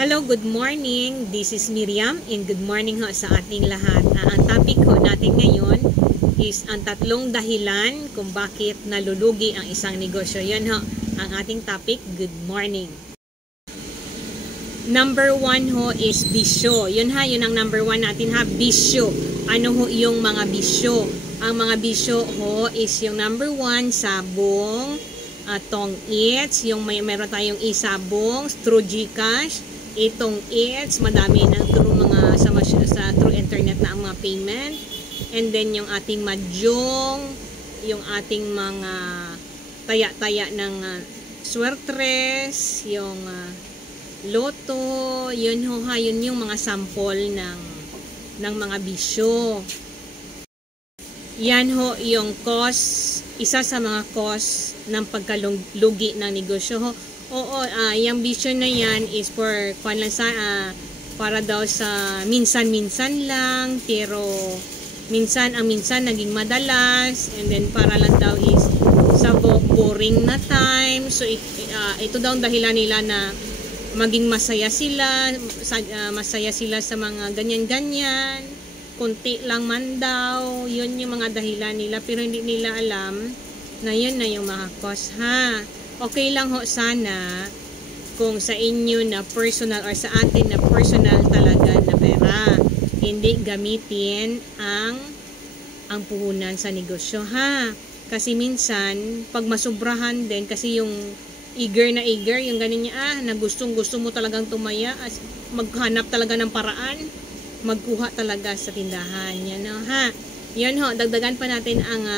Hello, good morning. This is Miriam and good morning ho sa ating lahat. Ang topic ho natin ngayon is ang tatlong dahilan kung bakit nalulugi ang isang negosyo. Yan ho ang ating topic. Good morning. Number 1 ho is bisyo. Yun ang number 1 natin ha, bisyo. Ano ho yung mga bisyo? Ang mga bisyo ho is yung number 1, sabong, tong eats, yung meron tayong isabong, through GCash, itong eats, madami na through mga sa through internet na ang mga payment, and then yung ating mahjong, yung ating mga taya-taya ng swertres, yung loto, yun ho ha, yun yung mga sample ng mga bisyo. Yan ho yung cause, isa sa mga cause ng pagkalugi ng negosyo ho. Oo, yung bisyo na yan is for para daw sa minsan-minsan lang, pero minsan naging madalas, and then para lang daw is sa boring na time. So ito daw ang dahilan nila na maging masaya sila sa mga ganyan-ganyan, kunti lang man daw, yun yung mga dahilan nila, pero hindi nila alam na yun na yung mga cause ha. Okay lang ho sana kung sa inyo na personal or sa atin na personal talaga na pera, hindi gamitin ang puhunan sa negosyo ha. Kasi minsan pag masubrahan din, kasi yung eager, yung ganin niya, na gusto mo talagang tumaya, maghanap talaga ng paraan, magkuha talaga sa tindahan. Yan ho ha. Yan ho, dagdagan pa natin ang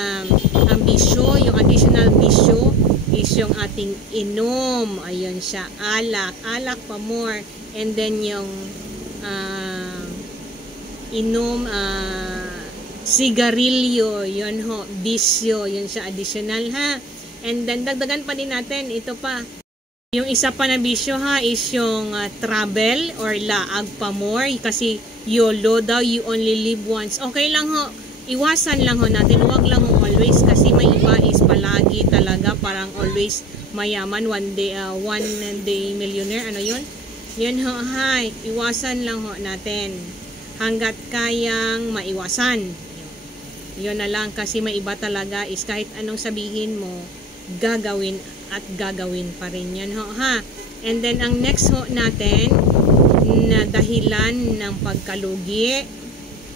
bisyo, yung additional bisyo is yung ating inom. Ayun siya, alak pa more, and then yung inom, sigarilyo, yun ho, bisyo, yun siya, additional ha. And then dagdagan pa din natin, ito pa, yung isa pa na bisyo ha is yung travel or laag pa more, kasi YOLO daw, you only live once. Okay lang ho, iwasan lang ho natin, huwag lang ho always, kasi may iba is palagi talaga parang always mayaman, one day millionaire, ano yun? Yun ho ha, iwasan lang ho natin hanggat kayang maiwasan. Yun na lang, kasi may iba talaga is kahit anong sabihin mo, gagawin at gagawin pa rin yan ho ha. And then ang next ho natin na dahilan ng pagkalugi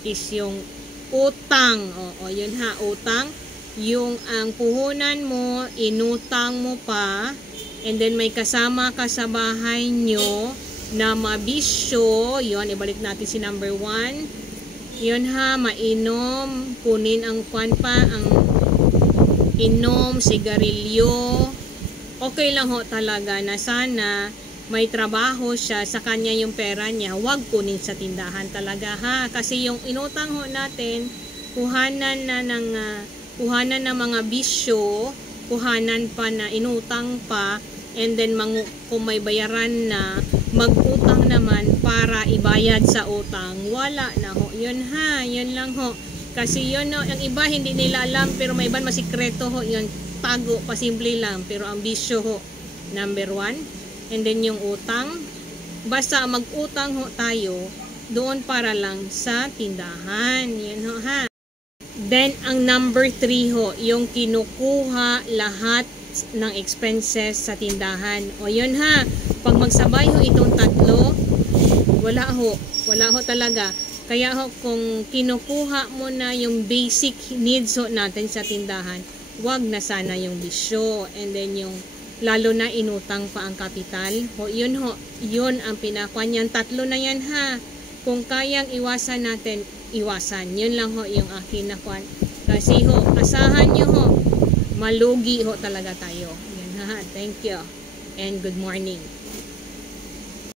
is yung utang. Oo, yun ha, utang. Yung ang puhunan mo, inutang mo pa, and then may kasama ka sa bahay nyo na mabisyo, yun, ibalik natin si number 1. Yun ha, mainom, kunin ang ang inom, sigarilyo. Okay lang ho talaga na sana may trabaho siya, sa kanya yung pera niya, huwag kunin sa tindahan talaga ha. Kasi yung inutang ho natin, kuhanan ng mga bisyo, kuhanan pa na inutang pa, and then kung may bayaran na, mag-utang naman para ibayad sa utang. Wala na ho. Yun ha, yun lang ho. Kasi yun ho, ang iba hindi nila alam, pero may iba masikreto ho, yun, tago, pasimple lang. Pero ang bisyo ho, number 1. And then yung utang, basta mag-utang ho tayo, doon para lang sa tindahan. Yun ho ha. Then ang number 3 ho, yung kinukuha lahat ng expenses sa tindahan. O yun ha, pag magsabay ho itong tatlo, wala ho talaga. Kaya ho, kung kinukuha mo na yung basic needs ho natin sa tindahan, wag na sana yung bisyo, and then yung lalo na inutang pa ang kapital. Ho, yun ang pinakwan yan. Tatlo na yan ha. Kung kayang iwasan natin, iwasan. Yun lang ho yung akin na kwan. Kasi ho, asahan nyo ho, malugi ho talaga tayo. Yan ha. Thank you and good morning.